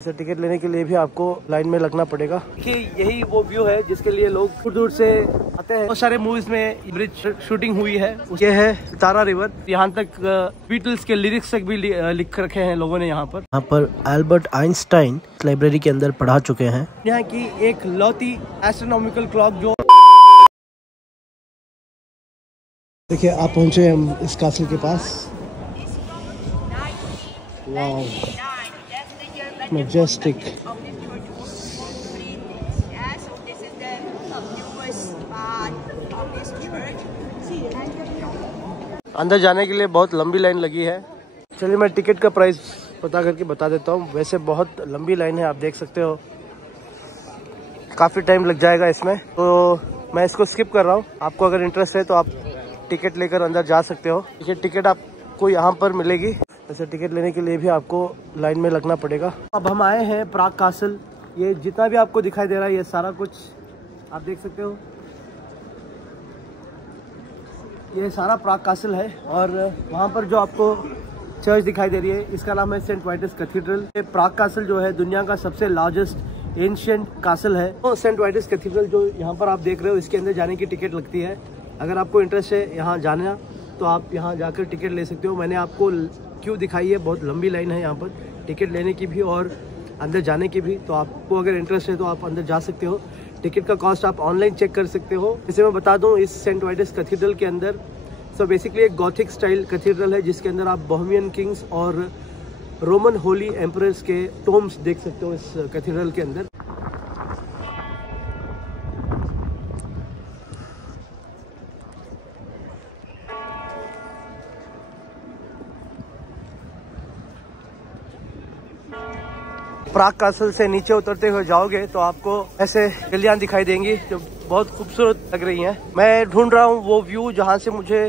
इसे टिकट लेने के लिए भी आपको लाइन में लगना पड़ेगा। देखिए यही वो व्यू है जिसके लिए लोग दूर दूर से आते हैं। बहुत सारे मूवीज में ब्रिज शूटिंग हुई है। ये है तारा रिवर। यहाँ तक बीटल्स के लिरिक्स तक भी लिख रखे हैं लोगों ने। यहाँ पर एल्बर्ट आइंस्टाइन लाइब्रेरी के अंदर पढ़ा चुके हैं। यहाँ की एक लौती एस्ट्रोनॉमिकल क्लॉक जो देखिए आप पहुंचे हम इस कासल के पास। Wow majestic. अंदर जाने के लिए बहुत लंबी लाइन लगी है। चलिए मैं टिकट का प्राइस पता करके बता देता हूँ। वैसे बहुत लंबी लाइन है, आप देख सकते हो, काफ़ी टाइम लग जाएगा इसमें, तो मैं इसको स्किप कर रहा हूँ। आपको अगर इंटरेस्ट है तो आप टिकट लेकर अंदर जा सकते हो। टिकट आपको यहाँ पर मिलेगी। वैसे टिकट लेने के लिए भी आपको लाइन में लगना पड़ेगा। अब हम आए हैं प्राग कासल। ये जितना भी आपको दिखाई दे रहा है ये सारा कुछ आप देख सकते हो, ये सारा प्राग कासल है। और वहाँ पर जो आपको चर्च दिखाई दे रही है इसका नाम है सेंट वाइटस कैथीड्रल। ये प्राग कासल जो है दुनिया का सबसे लार्जेस्ट एंशिएंट कासल है। तो सेंट वाइटस कैथीड्रल जो यहाँ पर आप देख रहे हो इसके अंदर जाने की टिकट लगती है। अगर आपको इंटरेस्ट है यहाँ जाना तो आप यहाँ जाकर टिकट ले सकते हो। मैंने आपको क्यों दिखाई है, बहुत लंबी लाइन है यहाँ पर टिकट लेने की भी और अंदर जाने की भी। तो आपको अगर इंटरेस्ट है तो आप अंदर जा सकते हो। टिकट का कॉस्ट आप ऑनलाइन चेक कर सकते हो। इसे मैं बता दूं, इस सेंट वाइटस कैथीड्रल के अंदर बेसिकली एक गॉथिक स्टाइल कैथीड्रल है जिसके अंदर आप बोहेमियन किंग्स और रोमन होली एम्परर्स के टोम्स देख सकते हो इस कैथीड्रल के अंदर। प्राग कासल से नीचे उतरते हुए जाओगे तो आपको ऐसे गलियां दिखाई देंगी जो बहुत खूबसूरत लग रही हैं। मैं ढूंढ रहा हूँ वो व्यू जहाँ से मुझे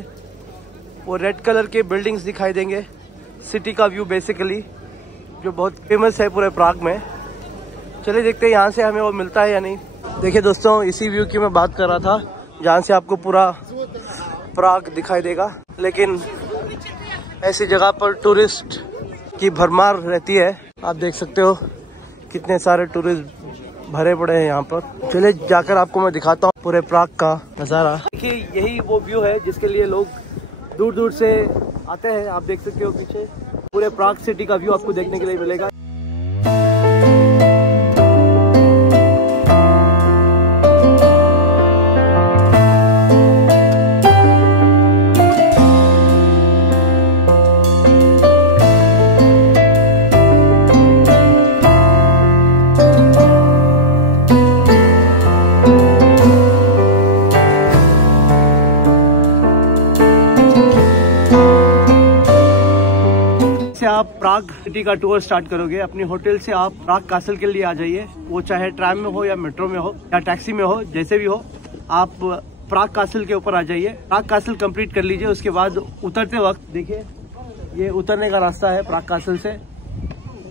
वो रेड कलर के बिल्डिंग्स दिखाई देंगे। सिटी का व्यू बेसिकली जो बहुत फेमस है पूरे प्राग में। चलिए देखते हैं यहाँ से हमें वो मिलता है या नहीं। देखिए दोस्तों, इसी व्यू की मैं बात कर रहा था जहाँ से आपको पूरा प्राग दिखाई देगा। लेकिन ऐसी जगह पर टूरिस्ट की भरमार रहती है। आप देख सकते हो कितने सारे टूरिस्ट भरे पड़े हैं यहाँ पर। चलिए जाकर आपको मैं दिखाता हूँ पूरे प्राग का नज़ारा। देखिए यही वो व्यू है जिसके लिए लोग दूर दूर से आते हैं। आप देख सकते हो पीछे पूरे प्राग सिटी का व्यू आपको देखने के लिए मिलेगा। आप प्राग सिटी का टूर स्टार्ट करोगे, अपनी होटल से आप प्राग कासल के लिए आ जाइए। वो चाहे ट्रैम में हो या मेट्रो में हो या टैक्सी में हो, जैसे भी हो, आप प्राग कासल के ऊपर आ जाइए। प्राग कासल कंप्लीट कर लीजिए। उसके बाद उतरते वक्त देखिए ये उतरने का रास्ता है प्राग कासल से।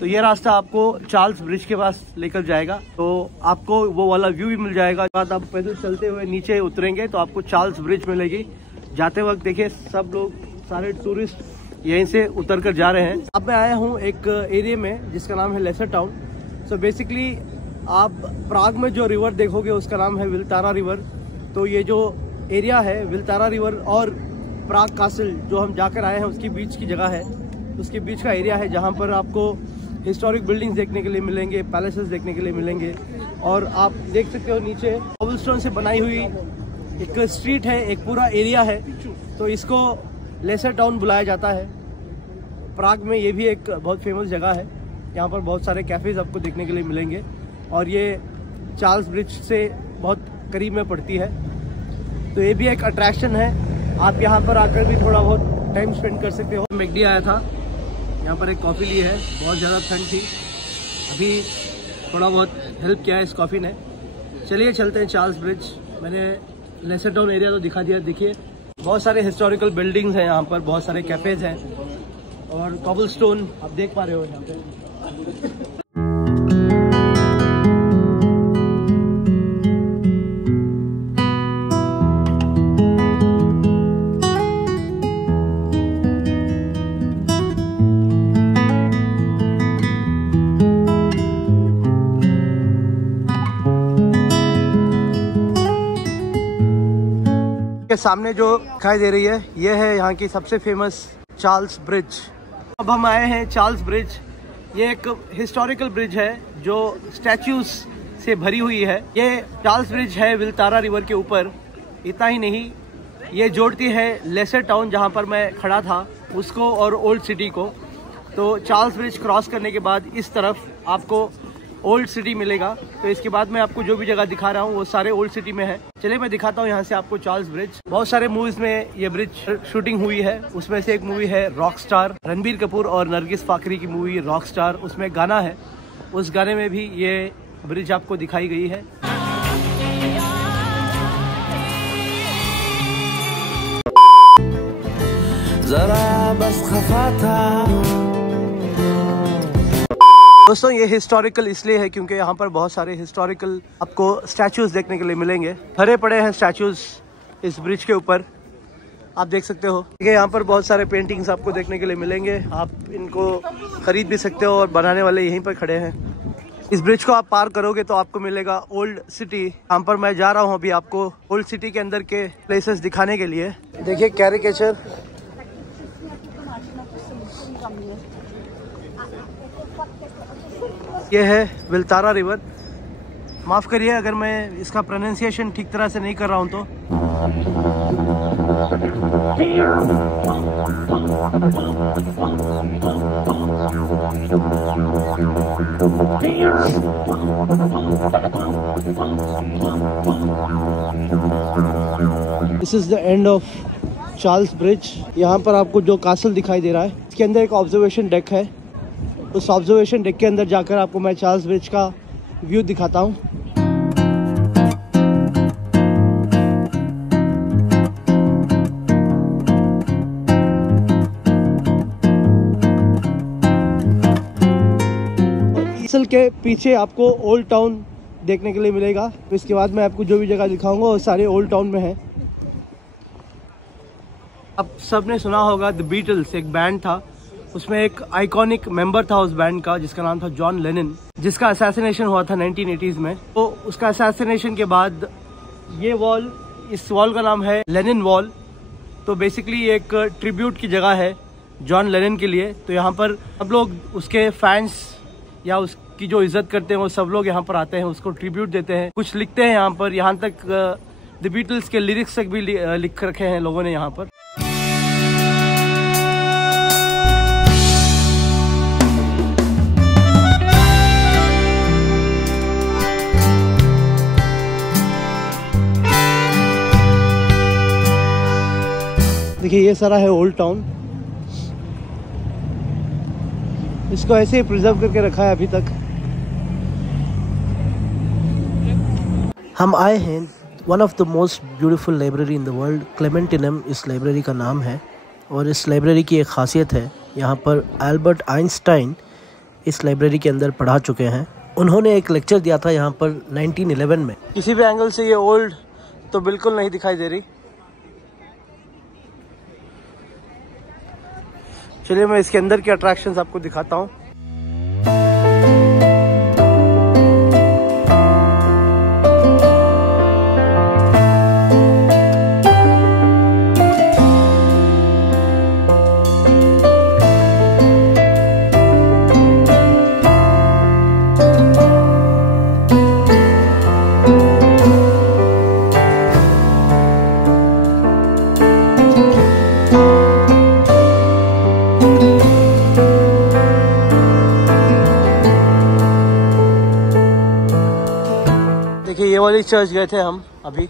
तो ये रास्ता आपको चार्ल्स ब्रिज के पास लेकर जाएगा, तो आपको वो वाला व्यू भी मिल जाएगा। बाद आप पैदल चलते हुए नीचे उतरेंगे तो आपको चार्ल्स ब्रिज मिलेगी। जाते वक्त देखिए सब लोग, सारे टूरिस्ट यहीं से उतर कर जा रहे हैं। अब मैं आया हूँ एक एरिया में जिसका नाम है लेसर टाउन। सो बेसिकली आप प्राग में जो रिवर देखोगे उसका नाम है विलतारा रिवर। तो ये जो एरिया है विलतारा रिवर और प्राग कासल जो हम जाकर आए हैं उसकी बीच की जगह है, उसके बीच का एरिया है जहाँ पर आपको हिस्टोरिक बिल्डिंग्स देखने के लिए मिलेंगे, पैलेसेस देखने के लिए मिलेंगे। और आप देख सकते हो नीचे कोबलस्टोन से बनाई हुई एक स्ट्रीट है, एक पूरा एरिया है। तो इसको लेसर टाउन बुलाया जाता है। प्राग में ये भी एक बहुत फेमस जगह है। यहाँ पर बहुत सारे कैफ़ेज़ आपको देखने के लिए मिलेंगे और ये चार्ल्स ब्रिज से बहुत करीब में पड़ती है। तो ये भी एक अट्रैक्शन है। आप यहाँ पर आकर भी थोड़ा बहुत टाइम स्पेंड कर सकते हो। मैकडी आया था, यहाँ पर एक कॉफ़ी ली है। बहुत ज़्यादा ठंड थी, अभी थोड़ा बहुत हेल्प किया है इस कॉफ़ी ने। चलिए चलते हैं चार्ल्स ब्रिज। मैंने लेसर टाउन एरिया तो दिखा दिया। देखिए बहुत सारे हिस्टोरिकल बिल्डिंग्स हैं यहाँ पर, बहुत सारे कैफ़ेज़ हैं और कोबलस्टोन आप देख पा रहे हो यहाँ पे। सामने जो दिखाई दे रही है ये है यहाँ की सबसे फेमस चार्ल्स ब्रिज। अब हम आए हैं चार्ल्स ब्रिज। ये एक हिस्टोरिकल ब्रिज है जो स्टैच्यूज से भरी हुई है। ये चार्ल्स ब्रिज है विल्तारा रिवर के ऊपर। इतना ही नहीं, ये जोड़ती है लेसर टाउन जहाँ पर मैं खड़ा था उसको और ओल्ड सिटी को। तो चार्ल्स ब्रिज क्रॉस करने के बाद इस तरफ आपको ओल्ड सिटी मिलेगा। तो इसके बाद मैं आपको जो भी जगह दिखा रहा हूँ वो सारे ओल्ड सिटी में है। चलिए मैं दिखाता हूँ यहाँ से आपको चार्ल्स ब्रिज। बहुत सारे मूवीज में ये ब्रिज शूटिंग हुई है। उसमें से एक मूवी है रॉक स्टार, रणबीर कपूर और नरगिस फाकरी की मूवी रॉक स्टार। उसमें गाना है, उस गाने में भी ये ब्रिज आपको दिखाई गई है। जरा बस खफा था। दोस्तों ये हिस्टोरिकल इसलिए है क्योंकि यहाँ पर बहुत सारे हिस्टोरिकल आपको स्टैचूज देखने के लिए मिलेंगे। भरे पड़े हैं स्टैचूज इस ब्रिज के ऊपर, आप देख सकते हो। यहाँ पर बहुत सारे पेंटिंग्स आपको देखने के लिए मिलेंगे। आप इनको खरीद भी सकते हो और बनाने वाले यहीं पर खड़े हैं। इस ब्रिज को आप पार करोगे तो आपको मिलेगा ओल्ड सिटी। यहाँ पर मैं जा रहा हूँ अभी आपको ओल्ड सिटी के अंदर के प्लेसेस दिखाने के लिए। देखिए कैरिकेचर, ये है विल्तारा रिवर। माफ़ करिए अगर मैं इसका प्रोनाउंसिएशन ठीक तरह से नहीं कर रहा हूँ तो। This is the end of Charles bridge. यहाँ पर आपको जो कासल दिखाई दे रहा है इसके अंदर एक ऑब्जर्वेशन डेक है। उस ऑब्जर्वेशन डेक के अंदर जाकर आपको मैं चार्ल्स ब्रिज का व्यू दिखाता हूँ। कासल के पीछे आपको ओल्ड टाउन देखने के लिए मिलेगा। इसके बाद मैं आपको जो भी जगह दिखाऊंगा वो सारे ओल्ड टाउन में है। आप सबने सुना होगा द बीटल्स एक बैंड था, उसमें एक आइकॉनिक मेंबर था उस बैंड का जिसका नाम था जॉन लेनिन, जिसका असैसिनेशन हुआ था 1980s में। तो उसका असैसिनेशन के बाद ये वॉल, इस वॉल का नाम है लेनिन वॉल। तो बेसिकली एक ट्रिब्यूट की जगह है जॉन लेनिन के लिए। तो यहाँ पर सब लोग उसके फैंस या उसकी जो इज्जत करते हैं वो सब लोग यहाँ पर आते हैं, उसको ट्रिब्यूट देते हैं, कुछ लिखते हैं यहाँ पर। यहाँ तक द बीटल्स के लिरिक्स तक भी लिख रखे हैं लोगों ने यहाँ पर। देखिए ये सारा है ओल्ड टाउन। इसको ऐसे ही प्रिजर्व करके रखा है अभी तक। हम आए हैं one of the most beautiful library in the world, Clementinum इस लाइब्रेरी का नाम है। और इस लाइब्रेरी की एक खासियत है, यहाँ पर एल्बर्ट आइंस्टाइन इस लाइब्रेरी के अंदर पढ़ा चुके हैं। उन्होंने एक लेक्चर दिया था यहाँ पर 1911 में। किसी भी एंगल से ये ओल्ड तो बिल्कुल नहीं दिखाई दे रही। चलिए मैं इसके अंदर के अट्रैक्शंस आपको दिखाता हूँ। ये वाली चर्च गए थे हम अभी।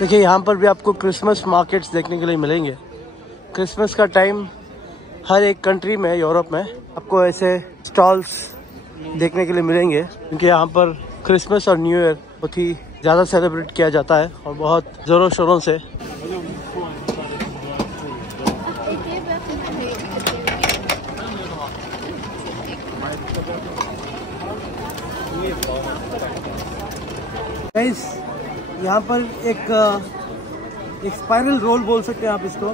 देखिए यहाँ पर भी आपको क्रिसमस मार्केट्स देखने के लिए मिलेंगे। क्रिसमस का टाइम हर एक कंट्री में, यूरोप में आपको ऐसे स्टॉल्स देखने के लिए मिलेंगे, क्योंकि यहाँ पर क्रिसमस और न्यू ईयर बहुत ही ज़्यादा सेलिब्रेट किया जाता है और बहुत ज़ोरों शोरों से। गाइस यहाँ पर एक स्पाइरल रोल बोल सकते हैं आप इसको।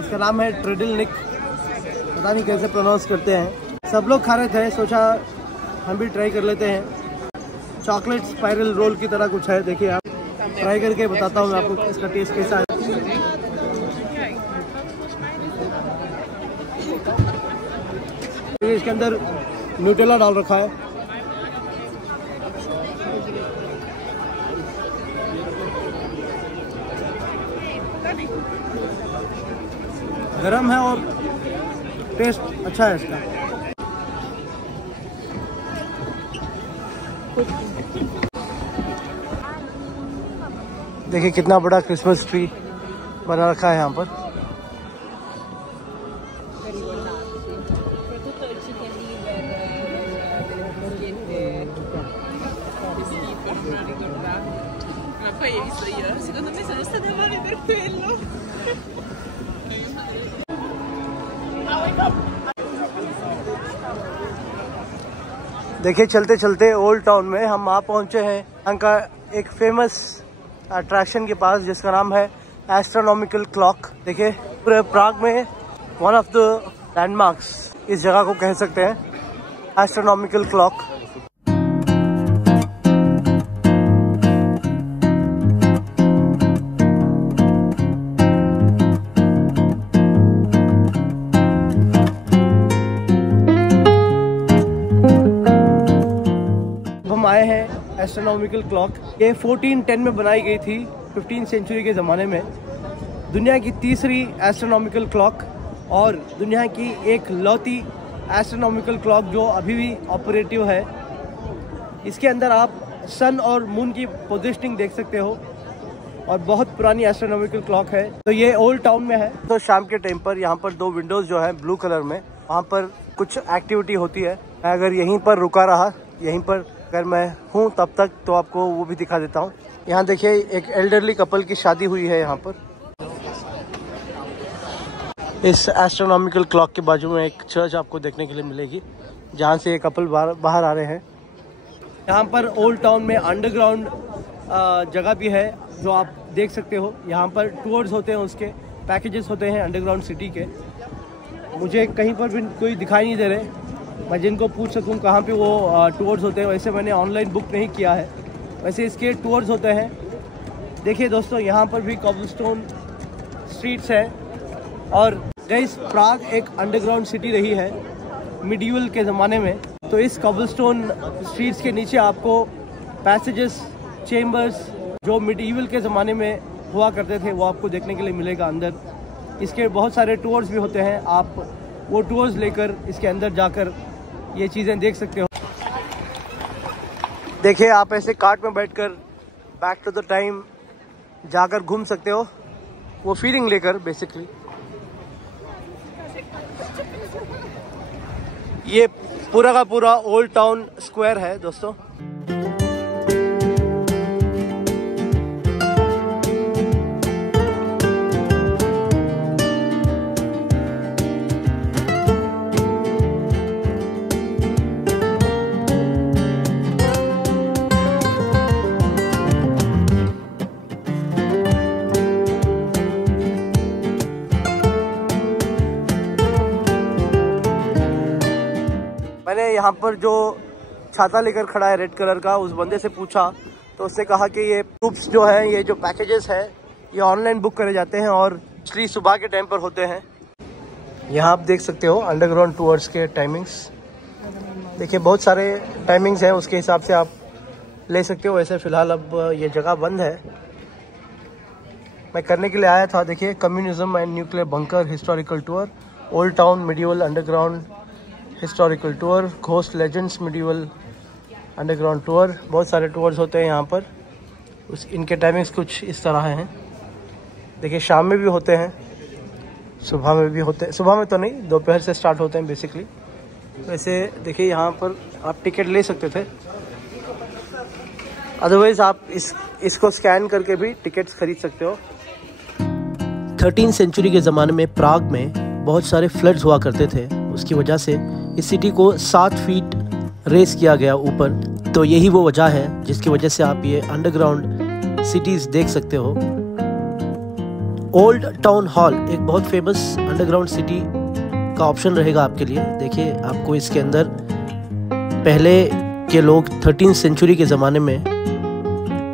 इसका नाम है ट्रेडल निक, पता नहीं कैसे प्रोनाउंस करते हैं। सब लोग खा रहे थे, सोचा हम भी ट्राई कर लेते हैं। चॉकलेट स्पाइरल रोल की तरह कुछ है, देखिए आप। ट्राई करके बताता हूँ मैं आपको इसका टेस्ट कैसा है। इसके अंदर न्यूटेला डाल रखा है। गरम है और टेस्ट अच्छा है इसका। देखिए कितना बड़ा क्रिसमस ट्री बना रखा है यहाँ पर। देखिए चलते चलते ओल्ड टाउन में हम आ पहुंचे हैं यहाँ का एक फेमस अट्रैक्शन के पास, जिसका नाम है एस्ट्रोनॉमिकल क्लॉक। देखिए पूरे प्राग में वन ऑफ द लैंडमार्क्स इस जगह को कह सकते हैं, एस्ट्रोनॉमिकल क्लॉक। हम आए हैं एस्ट्रोनॉमिकल क्लॉक। ये 1410 में बनाई गई थी, 15वीं सेंचुरी के ज़माने में। दुनिया की तीसरी एस्ट्रोनॉमिकल क्लॉक और दुनिया की एक लौती एस्ट्रोनॉमिकल क्लॉक जो अभी भी ऑपरेटिव है। इसके अंदर आप सन और मून की पोजीशनिंग देख सकते हो और बहुत पुरानी एस्ट्रोनॉमिकल क्लॉक है। तो ये ओल्ड टाउन में है। तो शाम के टाइम पर यहाँ पर 2 विंडोज़ जो है ब्लू कलर में, वहाँ पर कुछ एक्टिविटी होती है। मैं अगर यहीं पर रुका रहा, यहीं पर अगर मैं हूँ तब तक, तो आपको वो भी दिखा देता हूँ। यहाँ देखिए एक एल्डरली कपल की शादी हुई है यहाँ पर। इस एस्ट्रोनॉमिकल क्लॉक के बाजू में एक चर्च आपको देखने के लिए मिलेगी, जहाँ से ये कपल बाहर आ रहे हैं। यहाँ पर ओल्ड टाउन में अंडरग्राउंड जगह भी है जो आप देख सकते हो। यहाँ पर टूर्स होते हैं, उसके पैकेजेस होते हैं अंडरग्राउंड सिटी के। मुझे कहीं पर भी कोई दिखाई नहीं दे रहे, मैं जिनको पूछ सकूं कहाँ पे वो टूर्स होते हैं। वैसे मैंने ऑनलाइन बुक नहीं किया है, वैसे इसके टूर्स होते हैं। देखिए दोस्तों, यहाँ पर भी कॉबलस्टोन स्ट्रीट्स है। और गाइस, प्राग एक अंडरग्राउंड सिटी रही है मिडीवल के ज़माने में। तो इस कॉबलस्टोन स्ट्रीट्स के नीचे आपको पैसेजेस, चेम्बर्स जो मिडीवल के ज़माने में हुआ करते थे, वो आपको देखने के लिए मिलेगा अंदर। इसके बहुत सारे टूर्स भी होते हैं, आप वो टूर्स लेकर इसके अंदर जाकर ये चीज़ें देख सकते हो। देखिए आप ऐसे कार्ट में बैठकर बैक टू द टाइम जाकर घूम सकते हो, वो फीलिंग लेकर बेसिकली। ये पूरा का पूरा ओल्ड टाउन स्क्वायर है दोस्तों। मैंने यहाँ पर जो छाता लेकर खड़ा है रेड कलर का, उस बंदे से पूछा तो उसने कहा कि ये ट्यूब्स जो है, ये जो पैकेजेस है, ये ऑनलाइन बुक करे जाते हैं और इसलिए सुबह के टाइम पर होते हैं। यहाँ आप देख सकते हो अंडरग्राउंड टूर्स के टाइमिंग्स। देखिए बहुत सारे टाइमिंग्स हैं, उसके हिसाब से आप ले सकते हो। वैसे फ़िलहाल अब ये जगह बंद है। मैं करने के लिए आया था। देखिए, communism and nuclear bunker historical tour, old town medieval underground historical tour, ghost legends medieval underground tour. बहुत सारे टूर्स होते हैं यहाँ पर। इनके टाइमिंग्स कुछ इस तरह हैं। देखिए शाम में भी होते हैं, सुबह में भी होते हैं। सुबह में तो नहीं, दोपहर से स्टार्ट होते हैं बेसिकली। वैसे देखिए यहाँ पर आप टिकट ले सकते थे, अदरवाइज आप इसको स्कैन करके भी टिकट्स खरीद सकते हो। 13वीं सेंचुरी के ज़माने में प्राग में बहुत सारे फ्लड्स हुआ करते थे। उसकी वजह से इस सिटी को 7 फीट रेस किया गया ऊपर। तो यही वो वजह है जिसकी वजह से आप ये अंडरग्राउंड सिटीज़ देख सकते हो। ओल्ड टाउन हॉल एक बहुत फेमस अंडरग्राउंड सिटी का ऑप्शन रहेगा आपके लिए। देखिए आपको इसके अंदर पहले के लोग 13वीं सेंचुरी के ज़माने में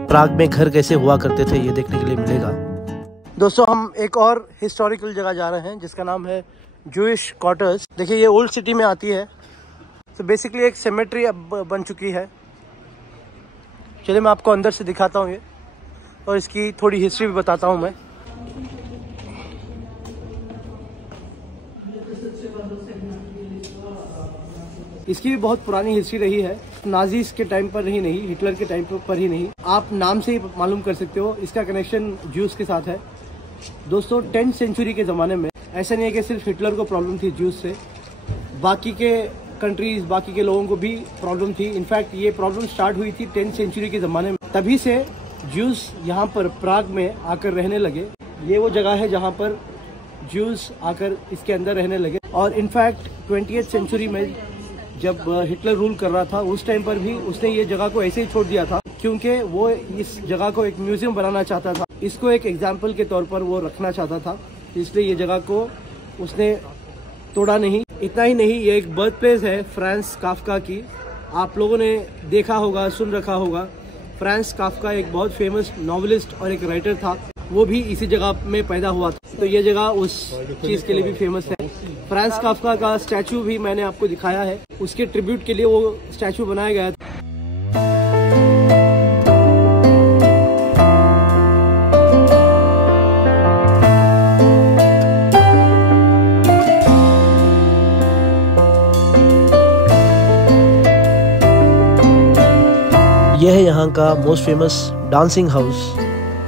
प्राग में घर कैसे हुआ करते थे ये देखने के लिए मिलेगा। दोस्तों हम एक और हिस्टोरिकल जगह जा रहे हैं जिसका नाम है जूइश क्वार्टर्स। देखिए ये ओल्ड सिटी में आती है, तो बेसिकली एक सेमेट्री अब बन चुकी है। चलिए मैं आपको अंदर से दिखाता हूँ ये, और इसकी थोड़ी हिस्ट्री भी बताता हूँ मैं। इसकी भी बहुत पुरानी हिस्ट्री रही है, नाजीज के टाइम पर ही नहीं, हिटलर के टाइम पर ही नहीं, आप नाम से ही मालूम कर सकते हो इसका कनेक्शन ज्यूस के साथ है। दोस्तों 10th सेंचुरी के ज़माने में ऐसा नहीं है कि सिर्फ हिटलर को प्रॉब्लम थी ज्यूस से, बाकी के कंट्रीज, बाकी के लोगों को भी प्रॉब्लम थी। इनफैक्ट ये प्रॉब्लम स्टार्ट हुई थी 10th सेंचुरी के ज़माने में, तभी से ज्यूस यहाँ पर प्राग में आकर रहने लगे। ये वो जगह है जहाँ पर ज्यूस आकर इसके अंदर रहने लगे। और इनफैक्ट 20th सेंचुरी में जब हिटलर रूल कर रहा था उस टाइम पर भी उसने ये जगह को ऐसे ही छोड़ दिया था, क्योंकि वो इस जगह को एक म्यूजियम बनाना चाहता था, इसको एक एग्जाम्पल के तौर पर वो रखना चाहता था, इसलिए ये जगह को उसने तोड़ा नहीं। इतना ही नहीं, ये एक बर्थ प्लेस है फ्रांस काफ्का की। आप लोगों ने देखा होगा, सुन रखा होगा, फ्रांस काफ्का एक बहुत फेमस नॉवेलिस्ट और एक राइटर था, वो भी इसी जगह में पैदा हुआ था। तो ये जगह उस चीज़ के लिए भी फेमस है। फ्रांस काफ्का का स्टैचू भी मैंने आपको दिखाया है, उसके ट्रिब्यूट के लिए वो स्टैचू बनाया गया था। यह है यहाँ का मोस्ट फेमस डांसिंग हाउस।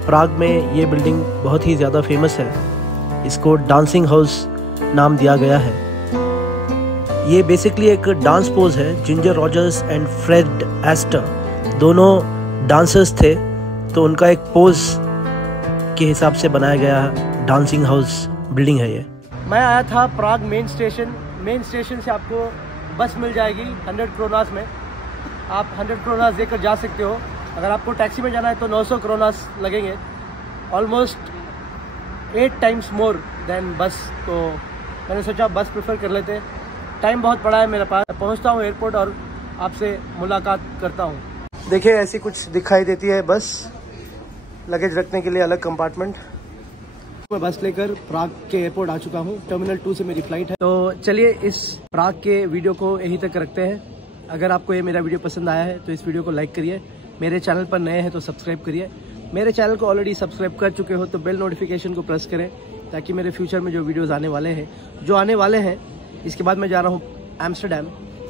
प्राग में ये बिल्डिंग बहुत ही ज़्यादा फेमस है, इसको डांसिंग हाउस नाम दिया गया है। ये बेसिकली एक डांस पोज है। Ginger Rogers and Fred Astaire दोनों डांसर्स थे, तो उनका एक पोज के हिसाब से बनाया गया डांसिंग हाउस बिल्डिंग है ये। मैं आया था प्राग मेन स्टेशन से आपको बस मिल जाएगी 100 क्रोनास में। आप 100 क्रोनास देकर जा सकते हो। अगर आपको टैक्सी में जाना है तो 900 क्रोनास लगेंगे, ऑलमोस्ट 8 टाइम्स मोर देन बस। तो मैंने सोचा बस प्रेफर कर लेते हैं। टाइम बहुत पड़ा है मेरे पास, पहुंचता हूं एयरपोर्ट और आपसे मुलाकात करता हूं। देखिए ऐसी कुछ दिखाई देती है बस, लगेज रखने के लिए अलग कंपार्टमेंट। मैं बस लेकर प्राग के एयरपोर्ट आ चुका हूं, टर्मिनल 2 से मेरी फ्लाइट है। तो चलिए इस प्राग के वीडियो को यहीं तक रखते हैं। अगर आपको ये मेरा वीडियो पसंद आया है तो इस वीडियो को लाइक करिए, मेरे चैनल पर नए हैं तो सब्सक्राइब करिए। मेरे चैनल को ऑलरेडी सब्सक्राइब कर चुके हो तो बेल नोटिफिकेशन को प्रेस करें, ताकि मेरे फ्यूचर में जो वीडियोस आने वाले हैं इसके बाद मैं जा रहा हूँ एम्स्टर्डम,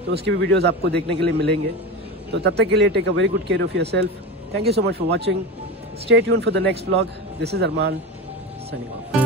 तो उसकी भी वीडियोस आपको देखने के लिए मिलेंगे। तो तब तक के लिए take a very good care of yourself. Thank you so much for watching. Stay tuned for the next vlog. This is Arman signing of.